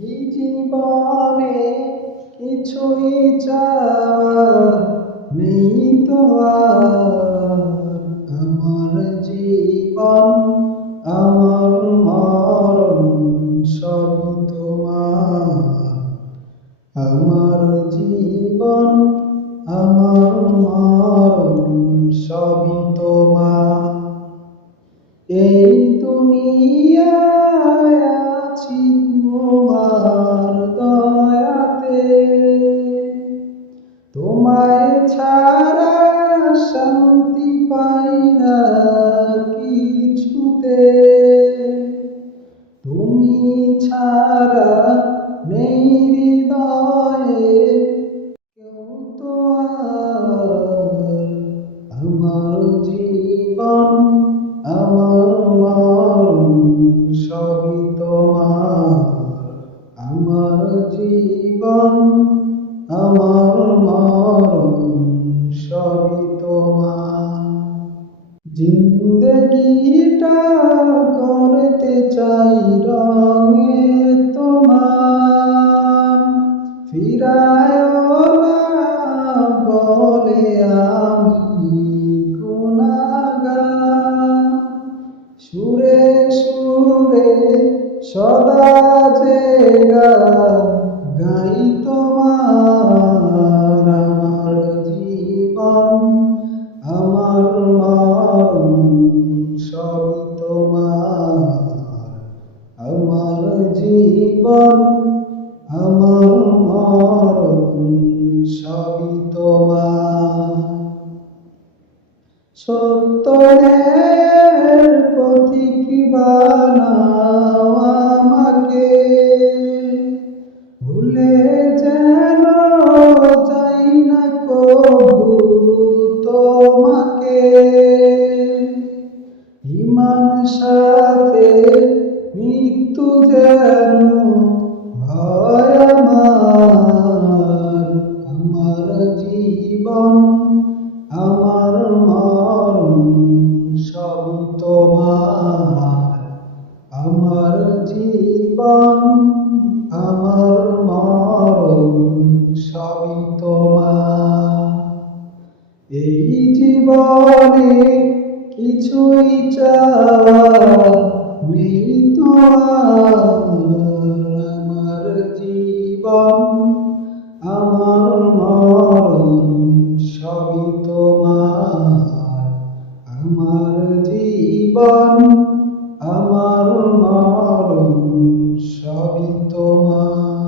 এই জীবনে কিছুই চাওয়ার নেই তো আর। আমার জীবন আমার মরণ সবই তোমার। আমার জীবন আমার মরণ সবই তোমার। এই দুনিয়ায় আছি তোমার দয়াতে, তোমায় ছাড়া শান্তি পাই না কিছুতে। তুমি ছাড়া নেই হৃদয়ে কেউ তো আর। আমার জীবন আমার মরণ সবই তোমার। আমার জীবন আমার মরণ সবই তোমার। জিন্দগিটা করতে চাই রঙে তোমার। ফিরায়ও না বলে আমি গুনাহগার। সুরে সুরে সদা যে গান গাই তোমার। আমার জীবন আমার মরণ সবই তোমার। আমার জীবন আমার মরণ সবই তোমার। সত্যের প্রতীক বানাও আমাকে, ভুলে যেন যাই না কভু তোমাকে। ঈমান সাথে মৃত্যু যেন হয় আমার। আমার জীবন আমার মরণ সবই তোমার। আমার জীবন আমার মরণ সবই তোমার। এই জীবনে কিছুই চাওয়ার নেই তো আর। আমার জীবন আমার মরণ সবই তোমার। আমার জীবন আমার মরণ সবই তোমার।